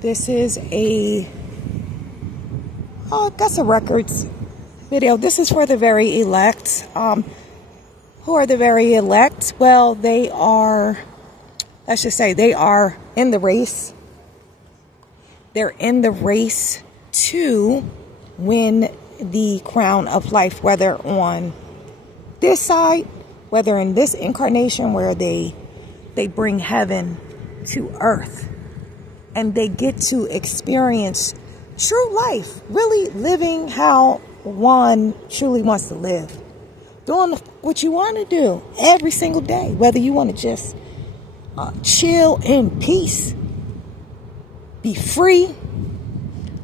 This is that's a records video. This is for the very elect. Who are the very elect? Well, they are, let's just say they are in the race. They're in the race to win the crown of life, whether on this side, whether in this incarnation where they bring heaven to earth and they get to experience true life, really living how one truly wants to live, doing what you want to do every single day, whether you want to just chill in peace, be free.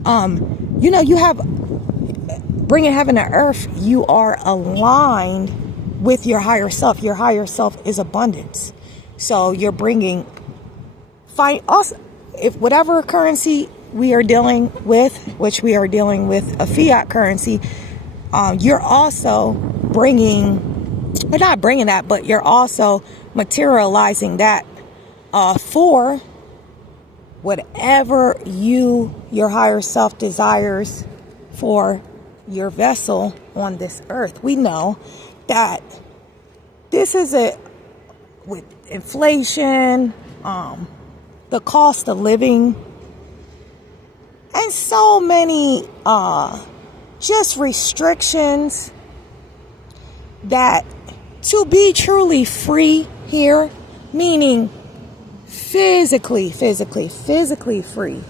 You have bringing heaven to earth. You are aligned with your higher self. Your higher self is abundance. So you're bringing also, if whatever currency we are dealing with, which we are dealing with a fiat currency, you're also not bringing that, but you're also materializing that for whatever your higher self desires for your vessel on this earth. We know that this is with inflation, the cost of living, and so many just restrictions, that to be truly free here, meaning physically free,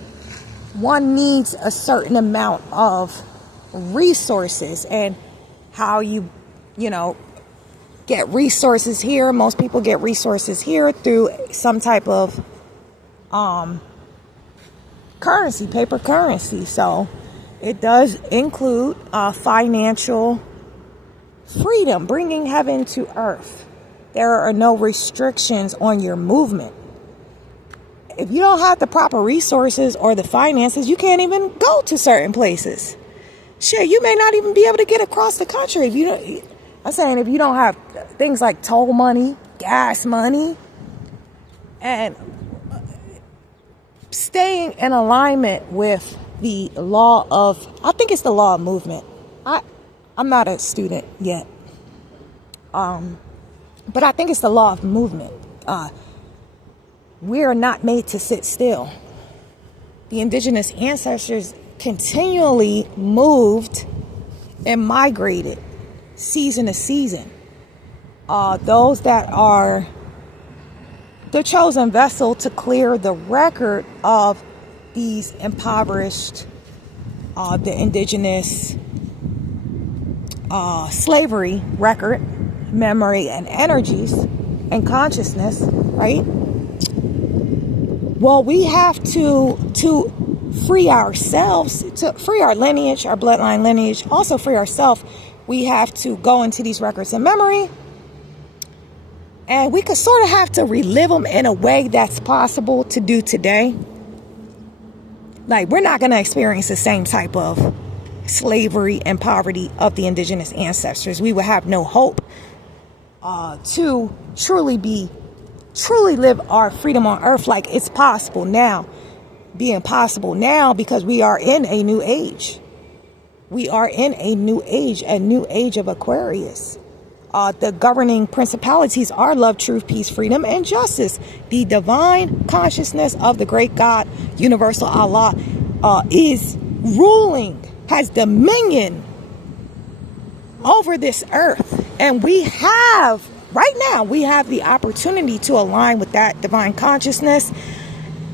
one needs a certain amount of resources. And how you get resources here, most people get resources here through some type of currency, paper currency. So it does include financial freedom, bringing heaven to earth. There are no restrictions on your movement. If you don't have the proper resources or the finances, you can't even go to certain places. Shit, you may not even be able to get across the country if you don't have things like toll money, gas money, and staying in alignment with the law of, I think it's the law of movement. I'm not a student yet, but I think it's the law of movement. We are not made to sit still. The indigenous ancestors continually moved and migrated season to season. Those that are the chosen vessel to clear the record of these impoverished, the indigenous slavery record, memory, and energies and consciousness, right? Well, we have to free ourselves, to free our lineage, our bloodline lineage, also free ourselves. We have to go into these records in memory, and we could sort of have to relive them in a way that's possible to do today. Like, we're not going to experience the same type of slavery and poverty of the indigenous ancestors. We would have no hope to truly live our freedom on earth like it's possible now. Being possible now because we are in a new age. We are in a new age of Aquarius. The governing principalities are love, truth, peace, freedom, and justice. The divine consciousness of the great God, universal Allah, is ruling, has dominion over this earth. And right now, we have the opportunity to align with that divine consciousness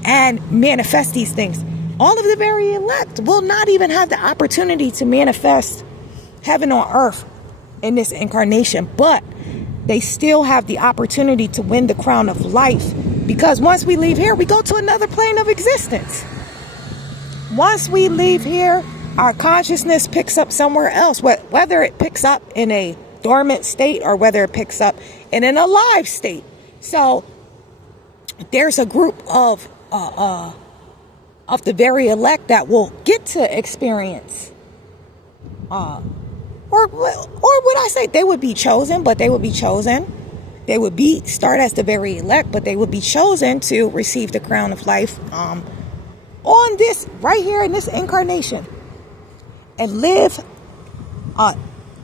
and manifest these things. All of the very elect will not even have the opportunity to manifest heaven on earth in this incarnation, but they still have the opportunity to win the crown of life, because once we leave here, we go to another plane of existence. Once we leave here, our consciousness picks up somewhere else, whether it picks up in a dormant state or whether it picks up in an alive state. So there's a group of the very elect that will get to experience, or would I say they would be chosen, but they would be chosen. They would start as the very elect, but they would be chosen to receive the crown of life on this right here in this incarnation and live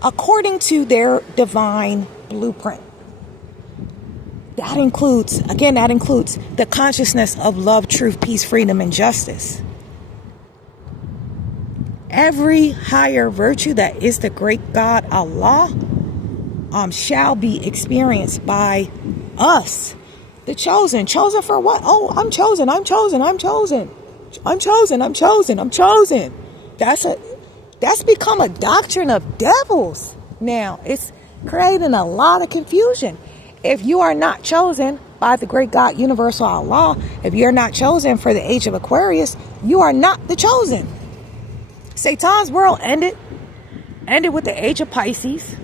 according to their divine blueprint. That includes the consciousness of love, truth, peace, freedom, and justice. Every higher virtue that is the great God Allah shall be experienced by us, the chosen. Chosen for what? Oh, I'm chosen. I'm chosen. I'm chosen. I'm chosen. I'm chosen. I'm chosen. That's become a doctrine of devils. Now it's creating a lot of confusion. If you are not chosen by the great God Universal Allah, if you're not chosen for the age of Aquarius, you are not the chosen. Satan's world ended with the age of Pisces.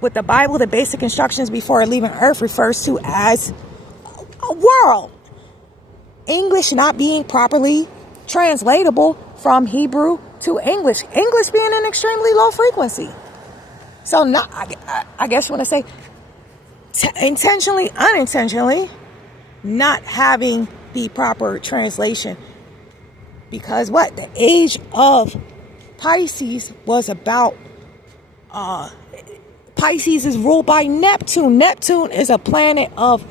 With the Bible, the basic instructions before leaving Earth refers to as a world. English not being properly translatable from Hebrew to English. English being an extremely low frequency. So I guess you want to say intentionally, unintentionally, not having the proper translation. Because what? The age of Pisces was about... Pisces is ruled by Neptune. Neptune is a planet of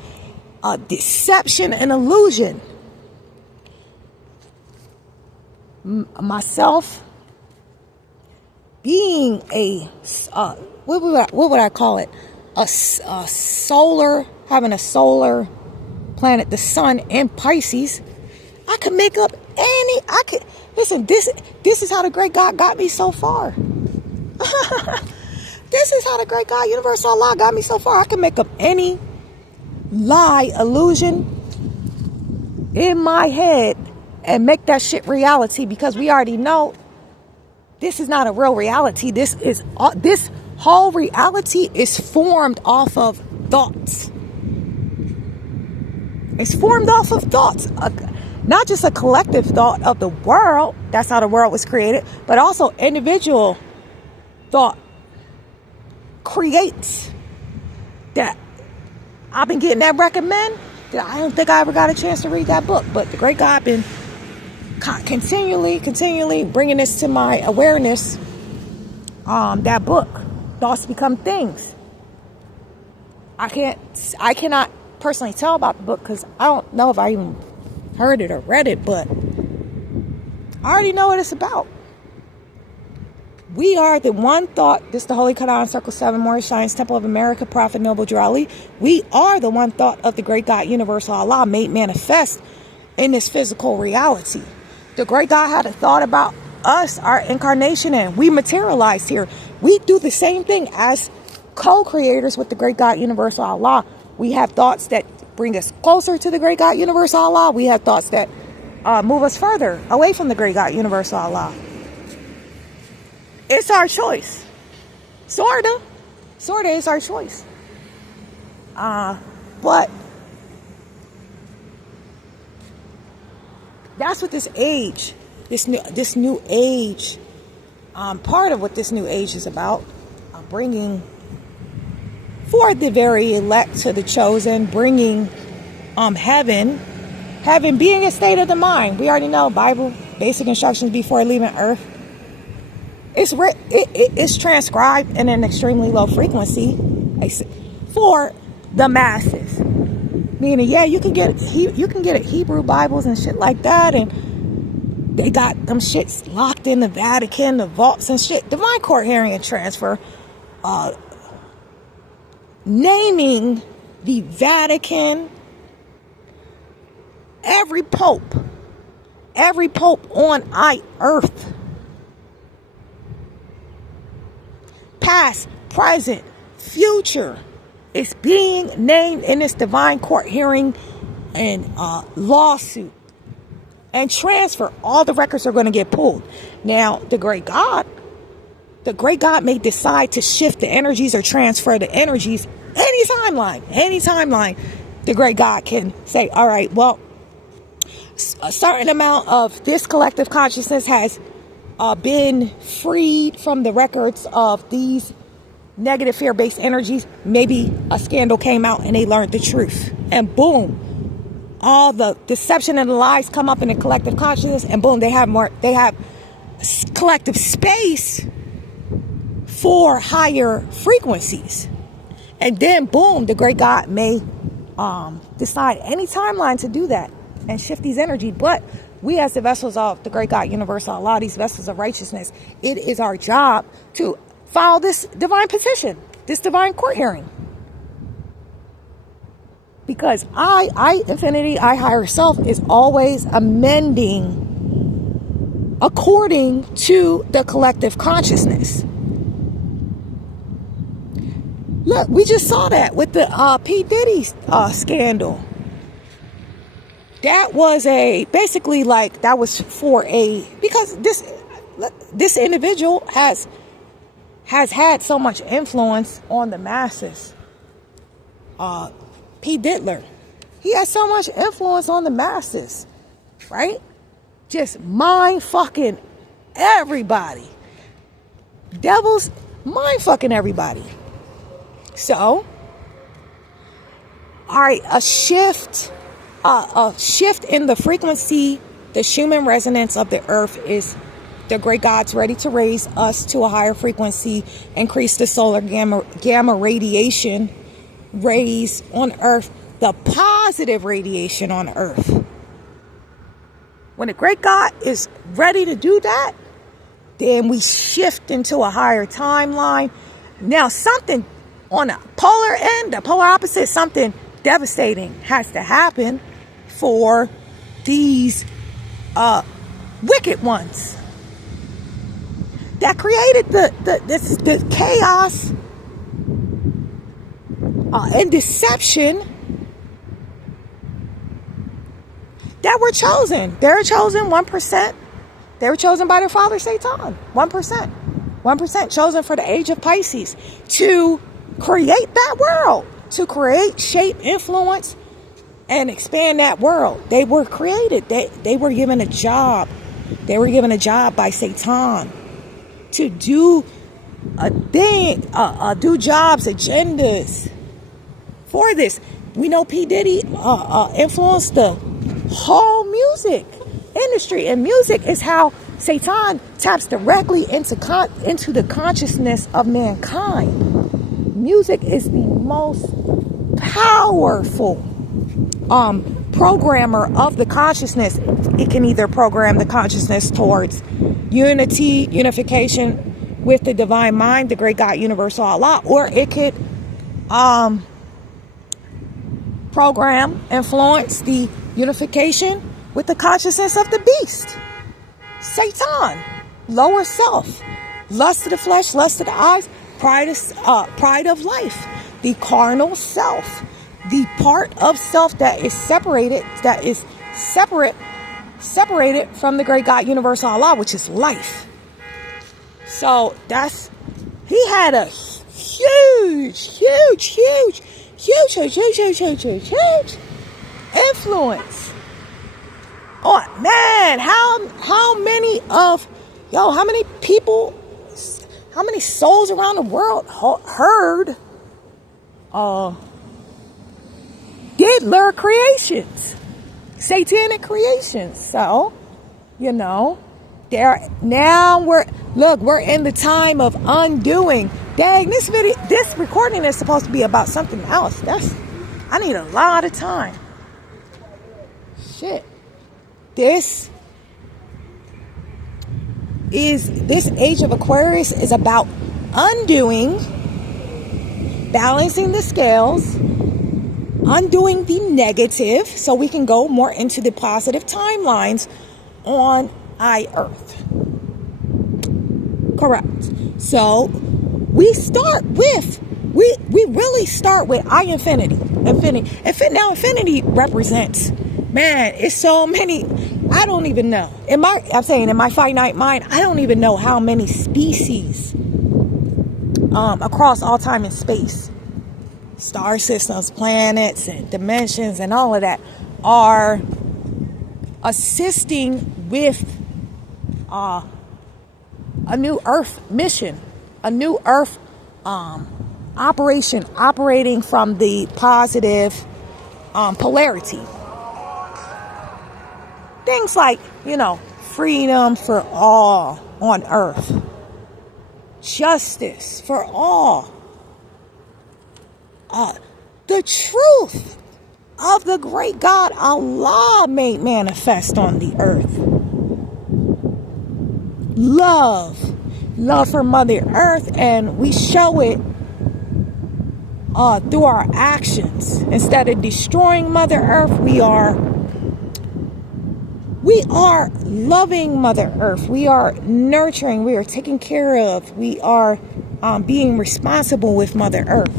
deception and illusion. Myself being what would I call it? Having a solar planet, the sun in Pisces, I could make up listen, this is how the great God got me so far. This is how the great God, Universal Allah, got me so far. I can make up any lie, illusion in my head and make that shit reality, because we already know this is not a real reality. This whole reality is formed off of thoughts. It's formed off of thoughts. Not just a collective thought of the world. That's how the world was created. But also individual thought creates that. I've been getting that recommend. I don't think I ever got a chance to read that book. But the great God been continually bringing this to my awareness. That book, Thoughts Become Things. I cannot personally tell about the book because I don't know if I even heard it or read it, but I already know what it's about. We are the one thought. This is the Holy Quran, Circle 7, Moorish Science, Temple of America, Prophet Noble Drew Ali. We are the one thought of the great God, Universal Allah, made manifest in this physical reality. The great God had a thought about us, our incarnation, and we materialized here. We do the same thing as co-creators with the great God, Universal Allah. We have thoughts that bring us closer to the great God, Universal Allah. We have thoughts that move us further away from the great God, Universal Allah. It's our choice. Sorta is our choice. But that's what this age, this new age, part of what this new age is about. Bringing for the very elect to the chosen, bringing heaven being a state of the mind. We already know Bible, basic instructions before leaving Earth. It's transcribed in an extremely low frequency for the masses. Meaning, yeah, you can get it Hebrew Bibles and shit like that, and they got them shits locked in the Vatican, the vaults and shit. Divine Court Hearing and Transfer, naming the Vatican, every pope on earth, past, present, future, is being named in this divine court hearing and lawsuit and transfer. All the records are going to get pulled. Now, the great God may decide to shift the energies or transfer the energies any timeline. The great God can say, all right, well, a certain amount of this collective consciousness has been freed from the records of these negative fear-based energies. Maybe a scandal came out and they learned the truth, and boom, all the deception and the lies come up in the collective consciousness, and boom, they have collective space for higher frequencies. And then boom, the great God may decide any timeline to do that and shift these energy. But we, as the vessels of the great God universal Allah, these vessels of righteousness, it is our job to file this divine petition, this divine court hearing. Because infinity, I higher self, is always amending according to the collective consciousness. Look, we just saw that with the P. Diddy scandal. That was because this individual has had so much influence on the masses. P. Diddler, he has so much influence on the masses, right? Just mind fucking everybody. Devils mind fucking everybody. So, all right, a shift in the frequency, the Schumann resonance of the earth is the great God's ready to raise us to a higher frequency, increase the solar gamma radiation rays on earth, the positive radiation on earth. When the great God is ready to do that, then we shift into a higher timeline. Now, something on the polar end, the polar opposite, something devastating has to happen for these wicked ones that created the chaos and deception that were chosen. They were chosen 1%. They were chosen by their father Satan. 1%. 1% chosen for the age of Pisces to create that world, to create, shape, influence, and expand that world. They were created. They were given a job. They were given a job by Satan to do a thing, do jobs, agendas for this. We know P. Diddy influenced the whole music industry, and music is how Satan taps directly into the consciousness of mankind. Music is the most powerful programmer of the consciousness. It can either program the consciousness towards unification with the divine mind, the great God universal Allah, or it could program, influence the unification with the consciousness of the beast, Satan, lower self, lust of the flesh, lust of the eyes, pride of life, the carnal self, the part of self that is separated from the great God universal Allah, which is life. So he had a huge influence. Oh man, how many people, how many souls around the world heard Diddler creations, satanic creations? So, we're in the time of undoing. Dang, this recording is supposed to be about something else. I need a lot of time. Shit. This age of Aquarius is about undoing, balancing the scales, undoing the negative, so we can go more into the positive timelines on Earth. Correct. So we really start with infinity. Now infinity represents, man, it's so many. I don't even know. In my finite mind, I don't even know how many species across all time and space, star systems, planets, and dimensions, and all of that are assisting with a new Earth mission, a new Earth operating from the positive polarity. Things like, freedom for all on earth. Justice for all. The truth of the great God Allah made manifest on the earth. Love for Mother Earth, and we show it through our actions. Instead of destroying Mother Earth, we are loving Mother Earth. We are nurturing. We are taking care of. We are being responsible with Mother Earth.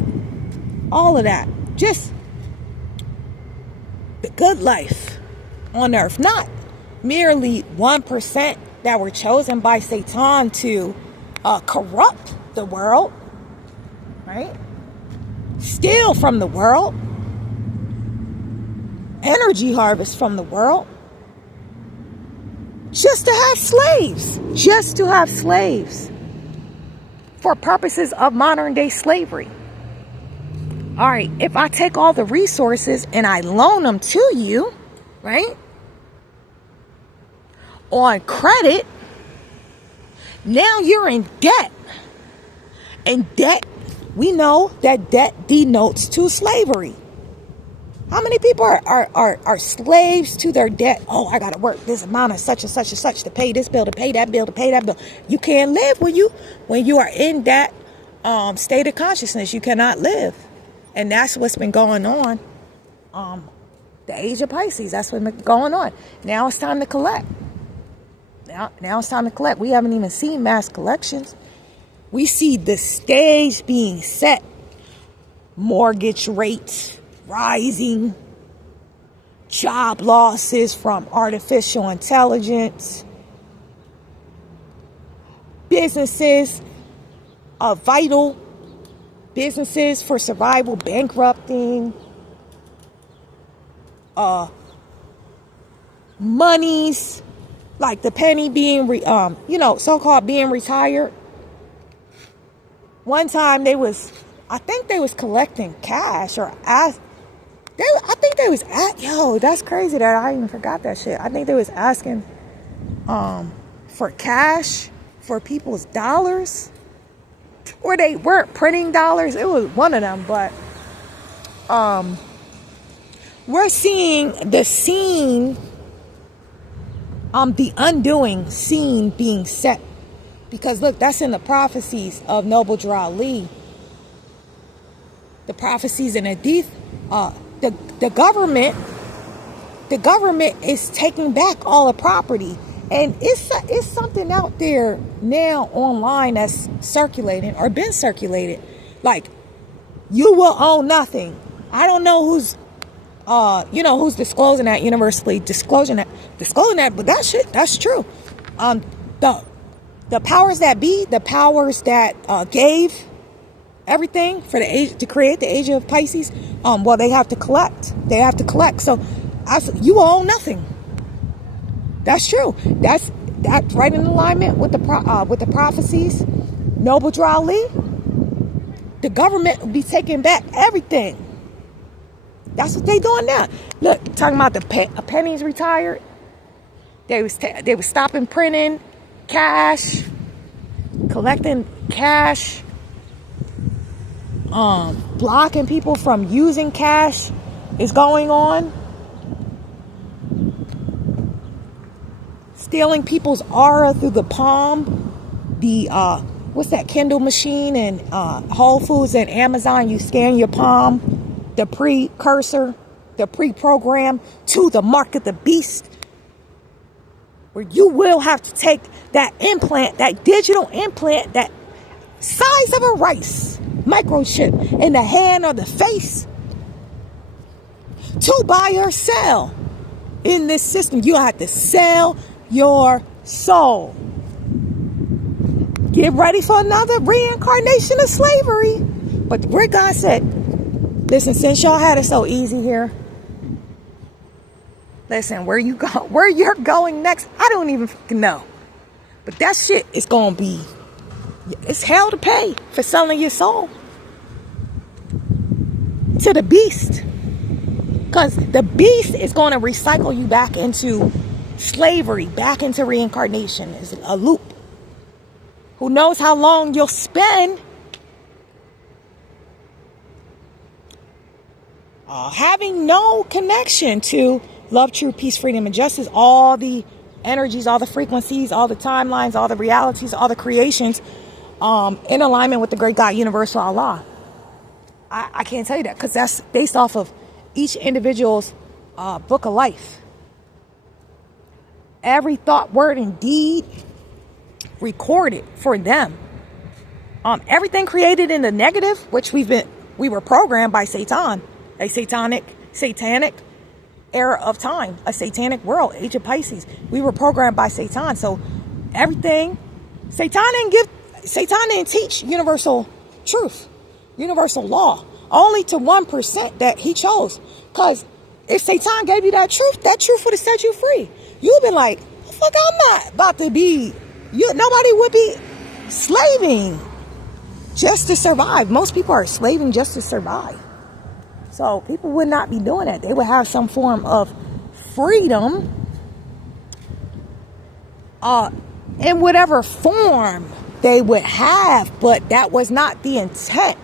All of that. Just the good life on earth. Not merely 1% that were chosen by Satan to corrupt the world. Right? Steal from the world. Energy harvest from the world. Just to have slaves. Just to have slaves. For purposes of modern day slavery. All right, if I take all the resources and I loan them to you, right? On credit, now you're in debt. And debt, we know that debt denotes to slavery. How many people are slaves to their debt? Oh, I got to work this amount of such and such and such to pay this bill, to pay that bill, to pay that bill. You can't live when you are in that state of consciousness. You cannot live. And that's what's been going on. The age of Pisces, that's what's been going on. Now it's time to collect. Now it's time to collect. We haven't even seen mass collections. We see the stage being set. Mortgage rates rising. Job losses from artificial intelligence. Businesses are vital. Businesses for survival bankrupting. Monies like the penny being so-called being retired. One time I think they was collecting cash that's crazy that I even forgot that shit. I think they was asking for cash for people's dollars. Or they weren't printing dollars. It was one of them, but we're seeing the scene, the undoing scene being set. Because look, that's in the prophecies of Noble Drew Ali. The prophecies in Hadith. The government is taking back all the property. And it's something out there now online that's circulating or been circulated. Like, you will own nothing. I don't know who's disclosing that, universally disclosing that, but that's true. The powers that be, the powers that gave everything for the age to create the age of Pisces, they have to collect. So you will own nothing. That's true. That's right in alignment with the prophecies. Noble Drew Ali. The government will be taking back everything. That's what they doing now. Look, talking about the pennies retired. They was stopping printing cash, collecting cash, blocking people from using cash is going on. Stealing people's aura through the palm. What's that Kindle machine and Whole Foods and Amazon? You scan your palm, the precursor, the pre-program to the mark of the beast, where you will have to take that implant, that digital implant, that size of a rice microchip in the hand or the face, to buy or sell in this system. You have to sell your soul. Get ready for another reincarnation of slavery. But where God said, listen, since y'all had it so easy here, listen, where you're going next, I don't even know. But that shit is gonna be, it's hell to pay for selling your soul to the beast. Because the beast is going to recycle you back into slavery back into reincarnation is a loop. Who knows how long you'll spend having no connection to love, truth, peace, freedom, and justice. All the energies, all the frequencies, all the timelines, all the realities, all the creations in alignment with the great God, Universal Allah. I can't tell you that because that's based off of each individual's book of life. Every thought, word, and deed recorded for them. Everything created in the negative, which we were programmed by Satan, a satanic era of time, a satanic world, age of Pisces. We were programmed by Satan. So everything, Satan didn't teach universal truth, universal law, only to 1% that he chose. Because if Satan gave you that truth would have set you free. You've been like, fuck, I'm not about to be, nobody would be slaving just to survive. Most people are slaving just to survive. So people would not be doing that. They would have some form of freedom in whatever form they would have. But that was not the intent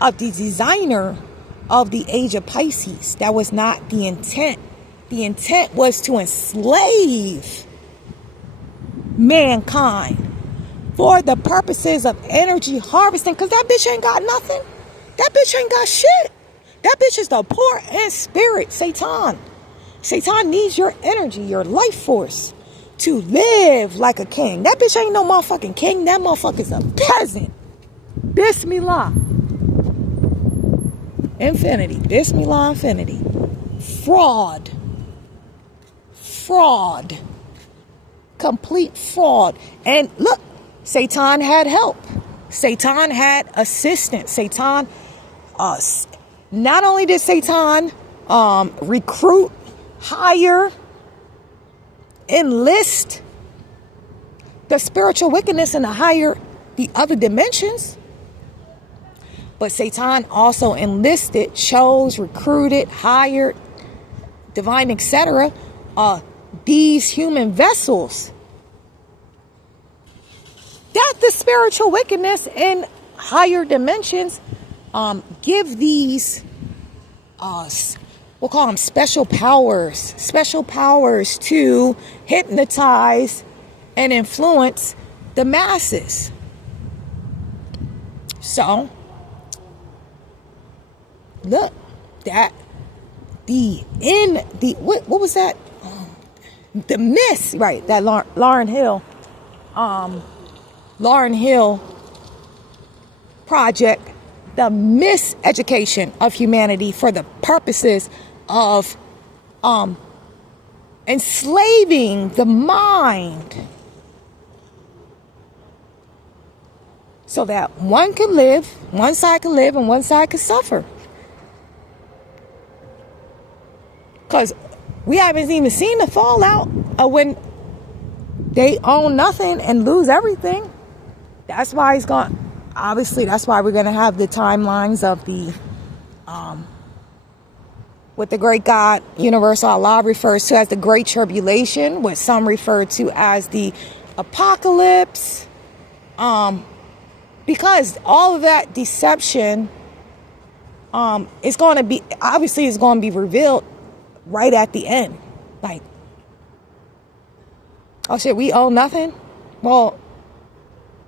of the designer of the age of Pisces. That was not the intent. The intent was to enslave mankind for the purposes of energy harvesting. Because that bitch ain't got nothing. That bitch ain't got shit. That bitch is the poor in spirit, Satan. Satan needs your energy, your life force to live like a king. That bitch ain't no motherfucking king. That motherfucker's a peasant. Bismillah. Infinity. Bismillah, infinity. Fraud. Complete fraud. And look, Satan had help. Satan had assistance. Satan, not only did Satan recruit, hire, enlist the spiritual wickedness in the other dimensions, but Satan also enlisted, chose, recruited, hired, divine, etc., these human vessels that the spiritual wickedness in higher dimensions give these we'll call them special powers to hypnotize and influence the masses. So look, that what was that? The miss, right? That Lauryn Hill project, the miseducation of humanity for the purposes of enslaving the mind, so that one side could live, and one side could suffer. Because we haven't even seen the fallout of when they own nothing and lose everything. That's why it's gone. Obviously, that's why we're going to have the timelines of the, what the great God, Universal Allah, refers to as the Great Tribulation, what some refer to as the Apocalypse. Because all of that deception is going to be, obviously, is going to be revealed right at the end. Like, oh shit, we own nothing? Well,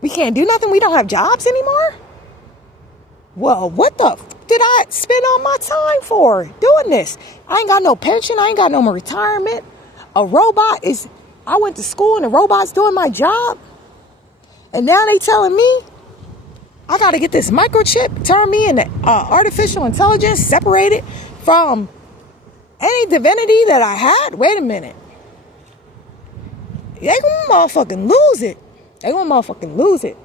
we can't do nothing? We don't have jobs anymore? Well, what the did I spend all my time for doing this? I ain't got no pension. I ain't got no more retirement. A robot is, I went to school and the robot's doing my job. And now they telling me I got to get this microchip, turn me into artificial intelligence, separated from any divinity that I had. Wait a minute. They gonna motherfucking lose it.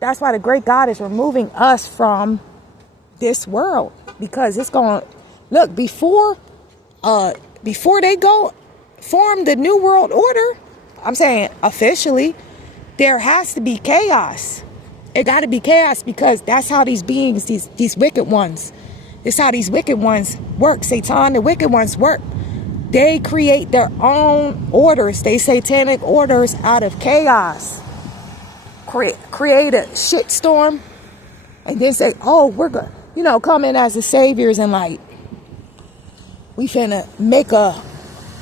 That's why the great God is removing us from this world. Because it's going to, look, before they go form the new world order, I'm saying officially, there has to be chaos. It got to be chaos, because that's how these beings, these wicked ones, it's how these wicked ones work. Satan, the wicked ones work. They create their own orders. They satanic orders out of chaos. Create a shitstorm and then say, oh, we're going to, come in as the saviors and like, we finna make a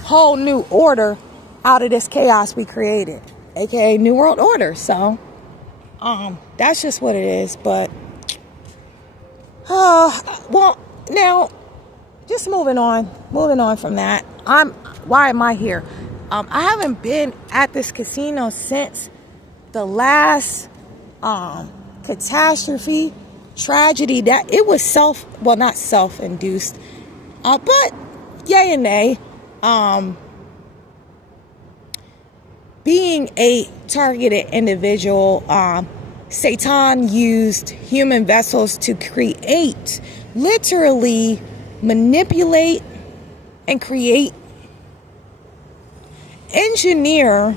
whole new order out of this chaos we created, aka New World Order. So, that's just what it is. But, well, now, just moving on from that. Why am I here? I haven't been at this casino since the last catastrophe, tragedy that it was not self-induced, but yay and nay. Being a targeted individual, Satan used human vessels to create, literally manipulate and create, engineer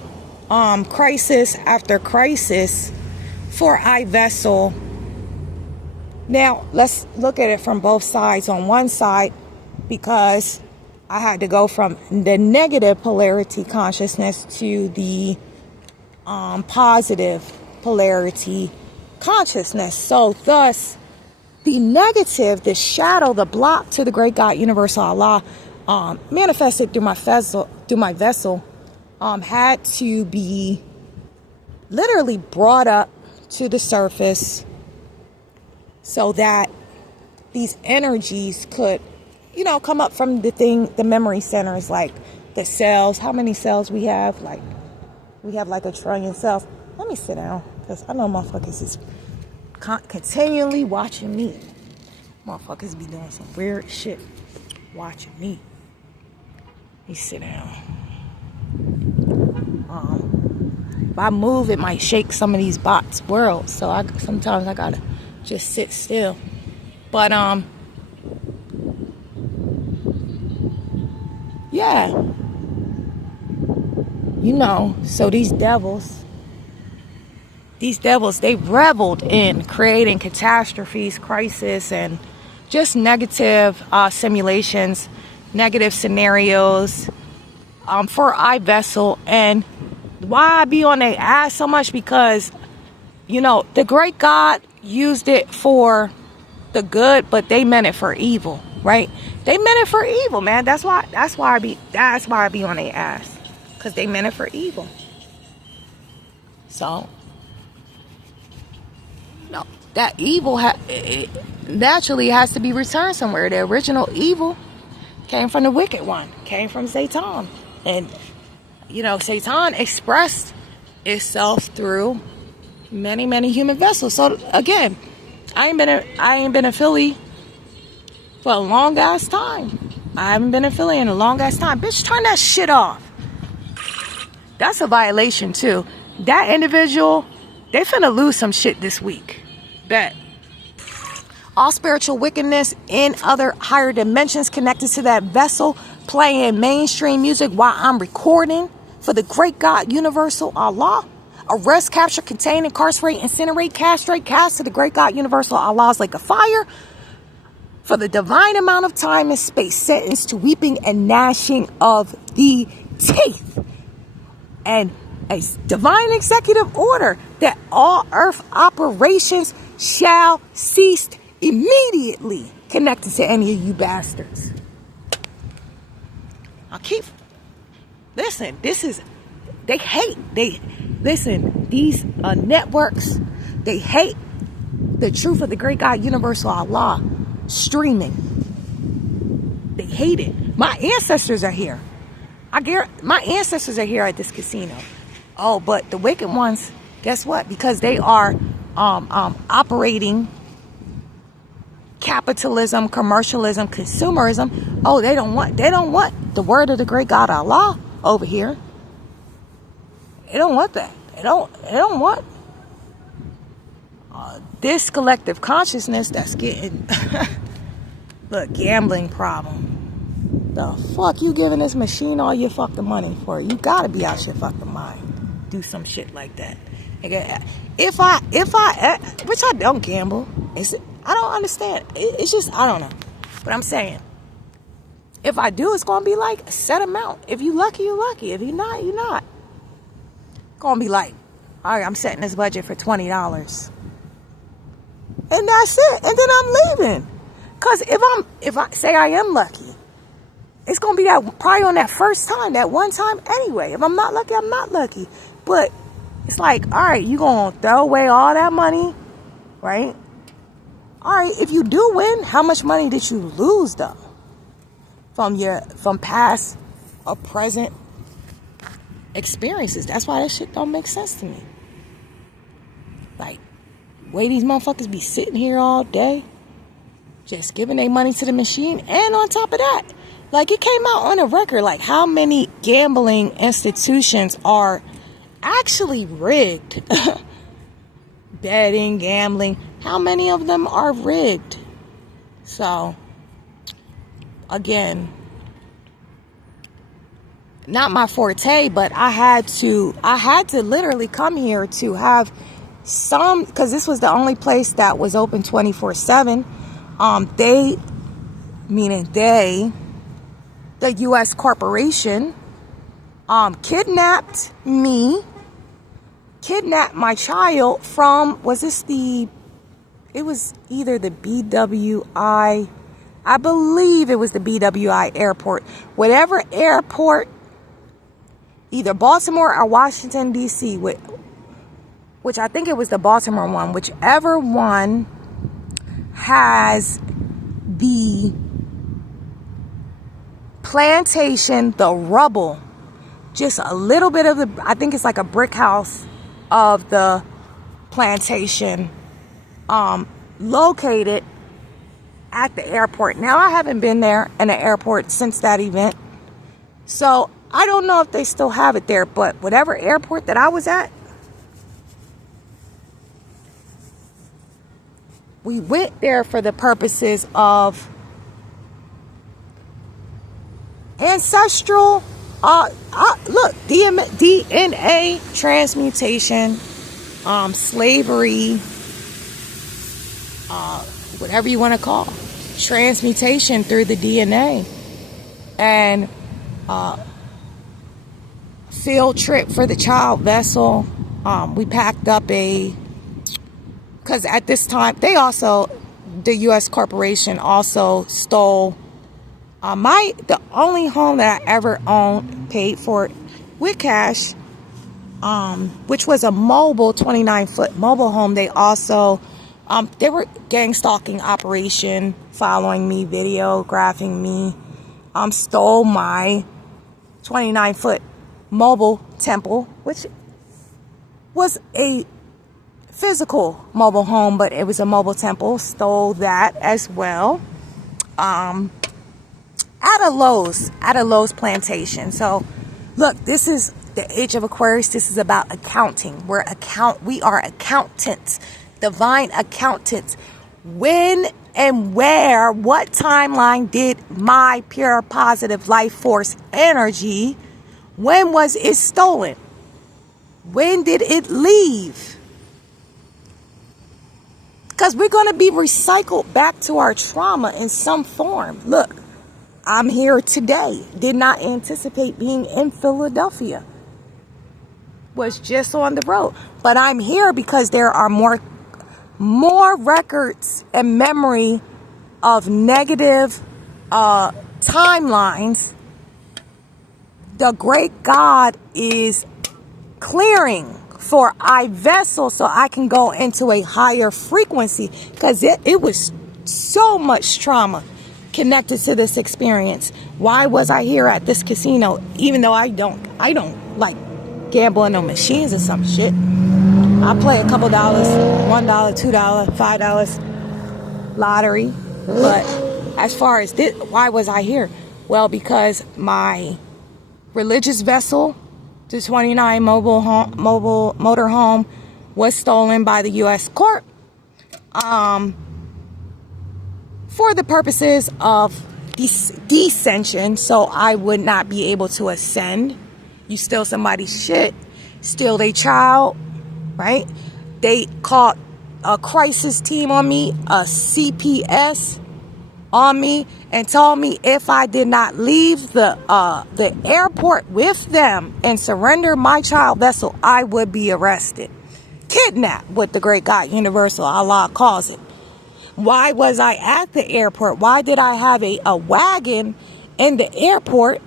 crisis after crisis for iVessel. Now, let's look at it from both sides. On one side, because I had to go from the negative polarity consciousness to the positive polarity consciousness. So thus, the negative, the shadow, the block to the great God, universal Allah, manifested through my vessel, had to be literally brought up to the surface so that these energies could, come up from the memory centers, like the cells. How many cells we have? Like, we have like 1 trillion cells. Let me sit down, because I know motherfuckers is continually watching me. Motherfuckers be doing some weird shit watching me. Let me sit down. If I move, it might shake some of these bots' worlds. So sometimes I gotta just sit still. But yeah, so these devils, they reveled in creating catastrophes, crisis, and just negative simulations, negative scenarios for iVessel. And why I be on their ass so much? Because, the great God used it for the good, but they meant it for evil, right? They meant it for evil, man. That's why I be on their ass. Because they meant it for evil. So, that evil it naturally has to be returned somewhere. The original evil came from the wicked one, came from Satan. And, Satan expressed itself through many, many human vessels. So, again, I ain't been a Philly for a long ass time. I haven't been a Philly in a long ass time. Bitch, turn that shit off. That's a violation, too. That individual, they finna lose some shit this week. Bet. All spiritual wickedness in other higher dimensions connected to that vessel, playing mainstream music while I'm recording for the great God, universal Allah. Arrest, capture, contain, incarcerate, incinerate, castrate, cast to the great God, universal Allah's lake of fire for the divine amount of time and space, sentenced to weeping and gnashing of the teeth. And a divine executive order that all earth operations shall cease immediately connected to any of you bastards. These networks, they hate the truth of the great God, universal Allah, streaming. They hate it. My ancestors are here. My ancestors are here at this casino. Oh, but the wicked ones, guess what? Because they are operating capitalism, commercialism, consumerism. Oh, they don't want the word of the great God Allah over here. They don't want that. They don't want this collective consciousness that's getting the gambling problem. The fuck you giving this machine all your fucking money for? You gotta be out your fucking mind. Do some shit like that. If I, which I don't gamble. I don't understand. It's just, I don't know. But I'm saying, If I do, it's going to be like a set amount. If you lucky, you lucky. If you're not, you're not. Going to be like, all right, I'm setting this budget for $20. And that's it. And then I'm leaving. Because if I say I am lucky, it's going to be that probably on that first time, that one time anyway. If I'm not lucky, I'm not lucky. But it's like, all right, you're going to throw away all that money, right? All right, if you do win, how much money did you lose though? From past or present experiences. That's why that shit don't make sense to me. Like, way these motherfuckers be sitting here all day, just giving their money to the machine. And on top of that, like, it came out on a record, like, how many gambling institutions are actually rigged. Betting, gambling, how many of them are rigged? So, again, not my forte, but I had to literally come here to have some, because this was the only place that was open 24/7. The U.S. corporation, kidnapped my child from, it was either the BWI, I believe it was the BWI airport, whatever airport, either Baltimore or Washington, D.C., which I think it was the Baltimore one, whichever one has the plantation, the rubble, just a little bit of I think it's like a brick house of the plantation, located at the airport. Now, I haven't been there in the airport since that event, so I don't know if they still have it there, but whatever airport that I was at, we went there for the purposes of ancestral, look, DNA transmutation, slavery, whatever you want to call it, transmutation through the DNA, and field trip for the child vessel. We packed up because at this time, the U.S. corporation also stole the only home that I ever owned, paid for it with cash, which was a mobile 29-foot mobile home. They also, they were gang stalking operation, following me, videographing me, stole my 29-foot mobile temple, which was a physical mobile home, but it was a mobile temple. Stole that as well. At a Lowe's plantation. So, look, this is the age of Aquarius. This is about accounting. We are accountants, divine accountants. When and where, what timeline did my pure positive life force energy, when was it stolen? When did it leave? Because we're going to be recycled back to our trauma in some form. Look, I'm here today. Did not anticipate being in Philadelphia. Was just on the road. But I'm here because there are more records and memory of negative timelines. The great God is clearing for I vessel so I can go into a higher frequency, because it was so much trauma connected to this experience. Why was I here at this casino, even though I don't like gambling on machines or some shit? I play a couple dollars, $1, $2, $5 lottery. But as far as this, why was I here? Well, because my religious vessel, the 29 motor home, was stolen by the U.S. Corp. For the purposes of descension, so I would not be able to ascend. You steal somebody's shit, steal their child, right? They called a crisis team on me, a CPS, on me and told me if I did not leave the airport with them and surrender my child vessel, I would be arrested. Kidnapped, what the great God Universal Allah calls it. Why was I at the airport? Why did I have a wagon in the airport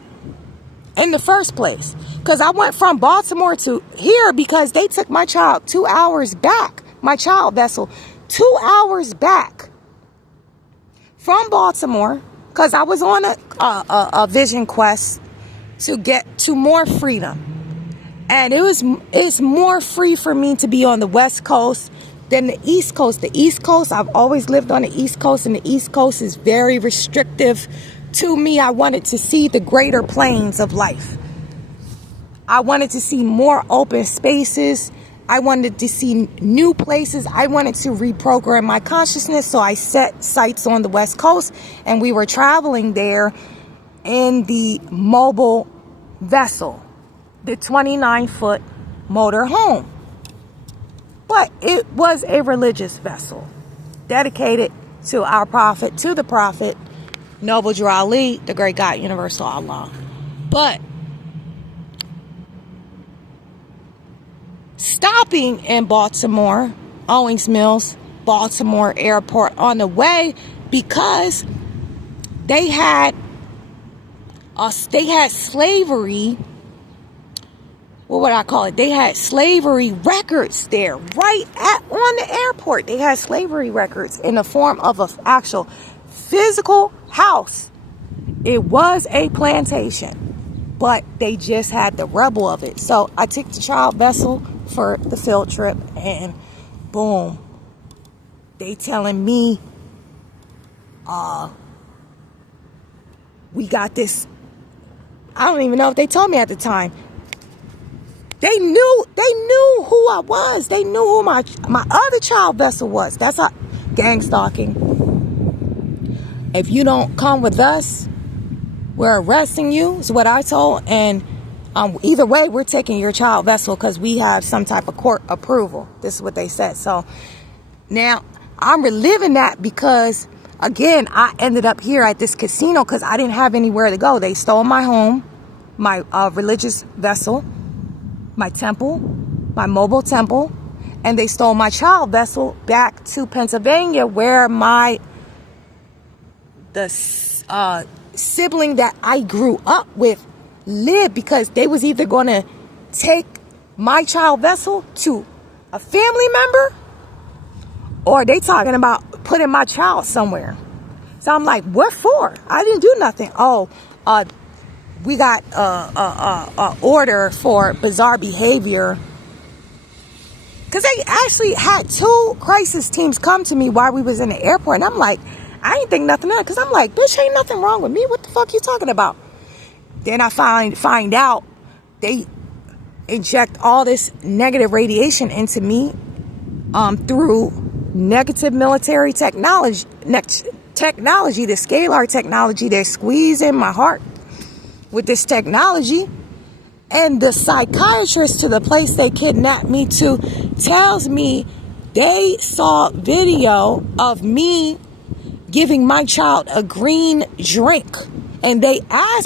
in the first place? Because I went from Baltimore to here because they took my child 2 hours back, my child vessel, 2 hours back from Baltimore, because I was on a vision quest to get to more freedom. And it's more free for me to be on the West Coast than the East Coast. The East Coast, I've always lived on the East Coast, and the East Coast is very restrictive to me. I wanted to see the greater planes of life. I wanted to see more open spaces. I wanted to see new places. I wanted to reprogram my consciousness. So I set sights on the West Coast, and we were traveling there in the mobile vessel, the 29-foot motor home. But it was a religious vessel dedicated to our prophet, to the prophet, Noble Drew Ali, the great God Universal Allah. But stopping in Baltimore, Owings Mills, Baltimore Airport on the way, because they had slavery. What would I call it? They had slavery records there, right on the airport. They had slavery records in the form of an actual physical house. It was a plantation, but they just had the rubble of it. So I took the child vessel for the field trip, and boom, they telling me we got this. I don't even know if they told me at the time. They knew who I was. They knew who my other child vessel was. That's a gang stalking. If you don't come with us, we're arresting you, is what I told. And either way, we're taking your child vessel because we have some type of court approval. This is what they said. So now I'm reliving that because, again, I ended up here at this casino because I didn't have anywhere to go. They stole my home, my religious vessel, my temple, my mobile temple, and they stole my child vessel back to Pennsylvania, where the sibling that I grew up with lived, because they was either going to take my child vessel to a family member, or they talking about putting my child somewhere. So I'm like, what for? I didn't do nothing. Oh, we got a order for bizarre behavior, because they actually had 2 crisis teams come to me while we was in the airport, and I'm like, I ain't think nothing of it, because I'm like, bitch, ain't nothing wrong with me. What the fuck you talking about? Then I find out they inject all this negative radiation into me through negative military technology, the scalar technology. They're squeezing my heart with this technology. And the psychiatrist to the place they kidnapped me to tells me they saw video of me giving my child a green drink. And they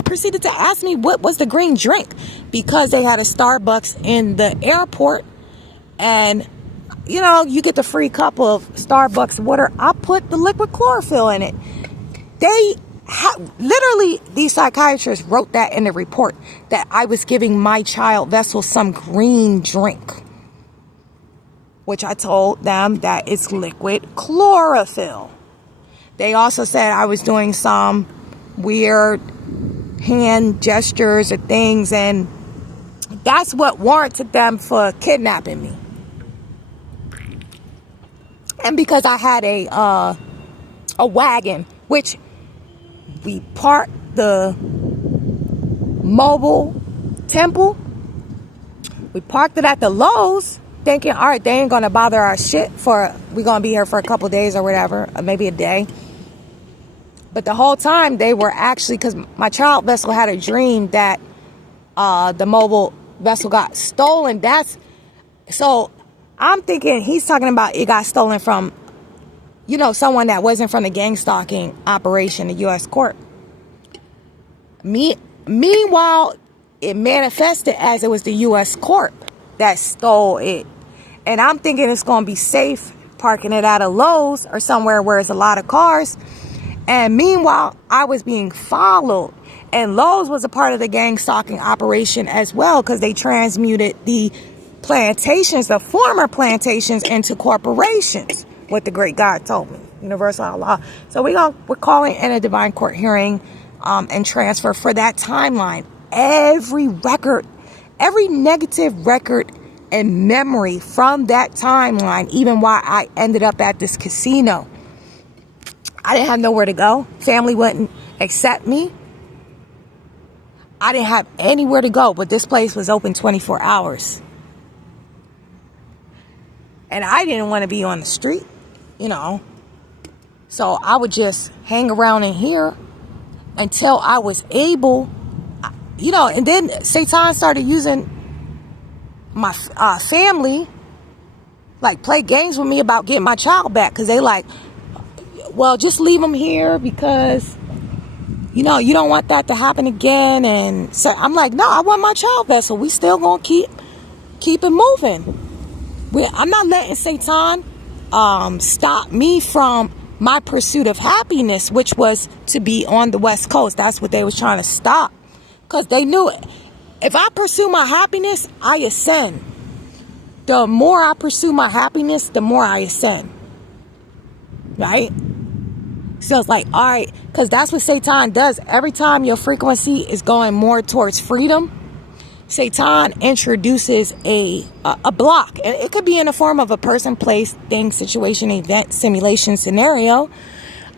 proceeded to ask me what was the green drink, because they had a Starbucks in the airport, and you know, you get the free cup of Starbucks water. I put the liquid chlorophyll in it. Literally, these psychiatrists wrote that in the report, that I was giving my child vessel some green drink, which I told them that it's liquid chlorophyll. They also said I was doing some weird hand gestures or things, and that's what warranted them for kidnapping me. And because I had a wagon, which we parked the mobile temple, we parked it at the Lowe's, thinking, all right, they ain't gonna bother our shit we're gonna be here for a couple days or whatever, or maybe a day. But the whole time they were actually, because my child vessel had a dream that the mobile vessel got stolen. So I'm thinking he's talking about it got stolen from someone that wasn't from the gang stalking operation, the U.S. court. Meanwhile, it manifested as it was the U.S. court that stole it. And I'm thinking it's going to be safe parking it at a Lowe's or somewhere where there's a lot of cars. And meanwhile, I was being followed. And Lowe's was a part of the gang stalking operation as well, because they transmuted the plantations, the former plantations, into corporations. What the great God told me, universal law. So we're calling in a divine court hearing and transfer for that timeline. Every record, every negative record and memory from that timeline, even why I ended up at this casino. I didn't have nowhere to go. Family wouldn't accept me. I didn't have anywhere to go, but this place was open 24 hours. And I didn't want to be on the street, So I would just hang around in here until I was able, and then Satan started using my family, like, play games with me about getting my child back, because they like, well, just leave him here because, you don't want that to happen again. And so I'm like, no, I want my child back, so we still gonna keep it moving. I'm not letting Satan stop me from my pursuit of happiness, which was to be on the West Coast. That's what they was trying to stop, because they knew it. If I pursue my happiness, I ascend. The more I pursue my happiness, the more I ascend. Right? So it's like, all right, because that's what Satan does. Every time your frequency is going more towards freedom, Satan introduces a block. And it could be in the form of a person, place, thing, situation, event, simulation, scenario,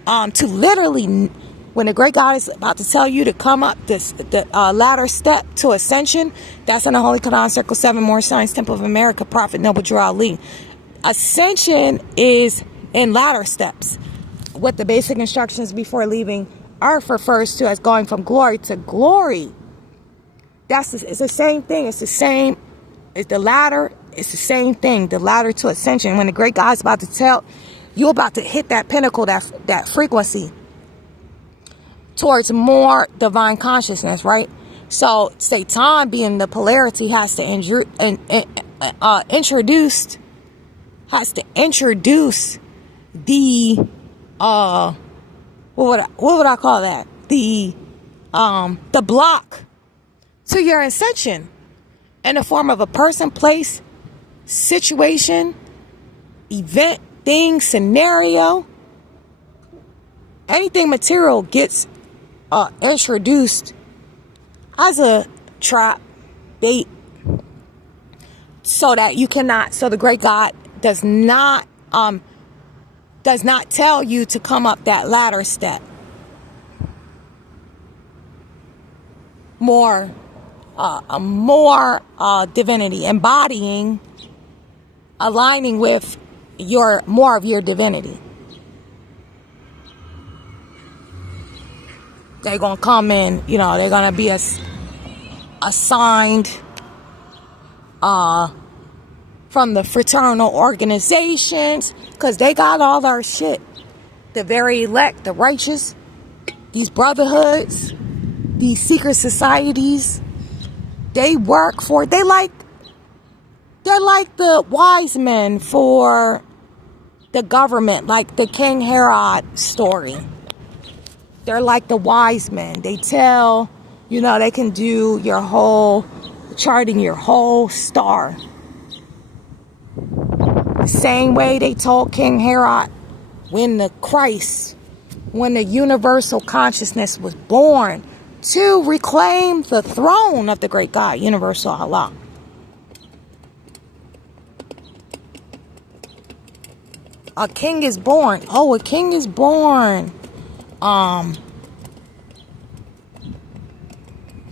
to literally, when the great God is about to tell you to come up the ladder step to ascension, that's in the Holy Quran, Circle 7, More Science, Temple of America, Prophet Noble Drew Ali. Ascension is in ladder steps. What the basic instructions before leaving Earth refers to as going from glory to glory. It's the same thing. It's the same. It's the ladder. It's the same thing. The ladder to ascension. When the great God is about to tell you, about to hit that pinnacle, that frequency towards more divine consciousness, right? So Satan, being the polarity, has to introduce the what would I call that? The block to your ascension in the form of a person, place, situation, event, thing, scenario. Anything material gets introduced as a trap, bait, so that you cannot. So the great God does not tell you to come up that ladder step. More divinity, embodying, aligning with more of your divinity. They're gonna come in, they're gonna be assigned from the fraternal organizations, because they got all our shit. The very elect, the righteous, these brotherhoods, these secret societies, they're like the wise men for the government, like the King Herod story. They're like the wise men. They tell, they can do your whole charting, your whole star. The same way they told King Herod when the universal consciousness was born to reclaim the throne of the great God, universal Allah. A king is born. Oh, a king is born.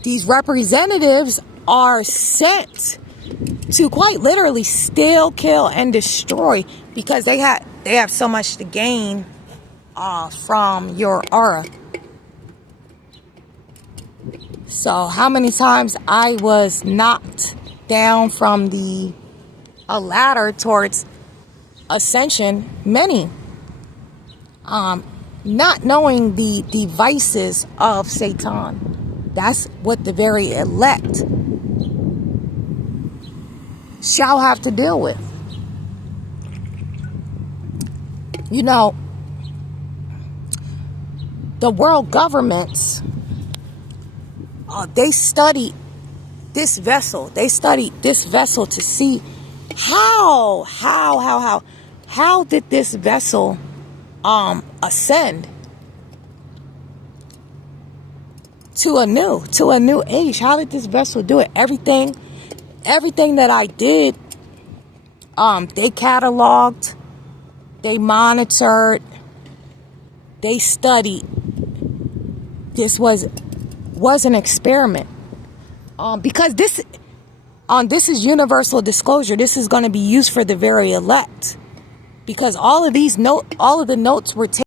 These representatives are sent to quite literally steal, kill, and destroy, because they have so much to gain from your aura. So how many times I was knocked down from a ladder towards ascension? Many. not knowing the devices of Satan. That's what the very elect shall have to deal with. You know, the world governments, they study this vessel. They studied this vessel to see how did this vessel ascend to a new age? How did this vessel do it? Everything that I did, they cataloged, they monitored, they studied. This was an experiment. Because this is universal disclosure. This is going to be used for the very elect. Because all of the notes were taken.